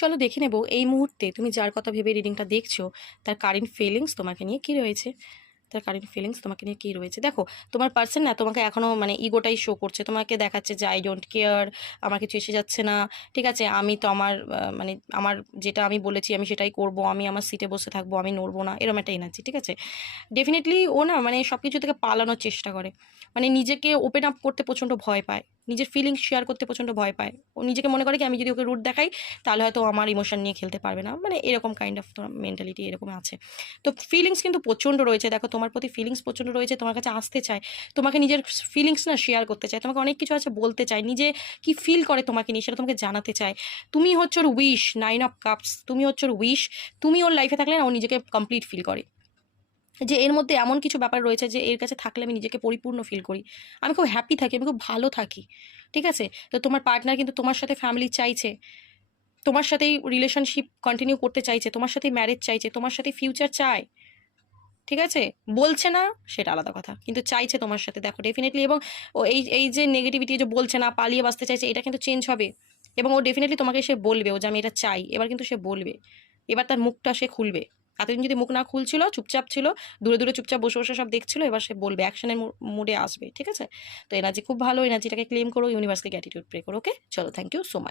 চলো দেখে নেব এই মুহূর্তে তুমি যার কথা ভেবে রিডিংটা দেখছো তার কারেন্ট ফিলিংস তোমাকে নিয়ে কী রয়েছে। তার কারেন্ট ফিলিংস তোমাকে নিয়ে কী রয়েছে। দেখো তোমার পার্সন না তোমাকে এখনও মানে ইগোটাই শো করছে, তোমাকে দেখাচ্ছে যে আই ডোন্ট কেয়ার, আমার কিছু এসে যাচ্ছে না, ঠিক আছে, আমি তো আমার মানে আমার যেটা আমি বলেছি আমি সেটাই করব, আমি আমার সিটে বসে থাকবো, আমি নড়বো না, এরকম একটা এনার্জি, ঠিক আছে। ডেফিনেটলি ও না মানে সব কিছু থেকে পালানোর চেষ্টা করে, মানে নিজেকে ওপেন আপ করতে প্রচণ্ড ভয় পায়, নিজের ফিলিংস শেয়ার করতে প্রচণ্ড ভয় পায়। ও নিজেকে মনে করে কি আমি যদি ওকে রুট দেখাই তাহলে হয়তো আমার ইমোশন নিয়ে খেলতে পারবে না, মানে এরকম কাইন্ড অফ মেন্টালিটি এরকম আছে। তো ফিলিংস কিন্তু প্রচণ্ড রয়েছে, দেখো তোমার প্রতি ফিলিংস প্রচণ্ড রয়েছে, তোমার কাছে আসতে চায়, তোমাকে নিজের ফিলিংস না শেয়ার করতে চায়, তোমাকে অনেক কিছু আছে বলতে চায়, নিজে কি ফিল করে তোমাকে নিয়ে সেটা তোমাকে জানাতে চায়। তুমি হচ্ছে ওর উইশ, 9 অফ কাপস, তুমি হচ্ছে ওর উইশ, তুমি ওর লাইফে থাকলে না ও নিজেকে কমপ্লিট ফিল করে, যে এর মধ্যে এমন কিছু ব্যাপার রয়েছে যে এর কাছে থাকলে আমি নিজেকে পরিপূর্ণ ফিল করি, আমি খুব হ্যাপি থাকি, আমি খুব ভালো থাকি, ঠিক আছে। তো তোমার পার্টনার কিন্তু তোমার সাথে ফ্যামিলি চাইছে, তোমার সাথেই রিলেশনশিপ কন্টিনিউ করতে চাইছে, তোমার সাথে ম্যারেজ চাইছে, তোমার সাথে ফিউচার চায়, ঠিক আছে। বলছে না সেটা আলাদা কথা, কিন্তু চাইছে তোমার সাথে, দেখো ডেফিনেটলি। এবং ও এই এই যে নেগেটিভিটি যে বলছে না, পালিয়ে বাঁচতে চাইছে, এটা কিন্তু চেঞ্জ হবে। এবং ও ডেফিনেটলি তোমাকে সে বলবে ও যে আমি এটা চাই, এবার কিন্তু সে বলবে, এবার তার মুখটা সে খুলবে। এতদিন যদি মুখ না খুলছিল, চুপচাপ ছিল, দূরে দূরে চুপচাপ বসে বসে সব দেখছিল, এবার সে বলবে, অ্যাকশনের মুডে আসবে, ঠিক আছে। তো এনার্জি খুব ভালো, এনার্জিটাকে ক্লেম করো, ইউনিভার্সকে গ্র্যাটিটিউড প্রে করো। ওকে চলো, থ্যাংক ইউ সো মাচ।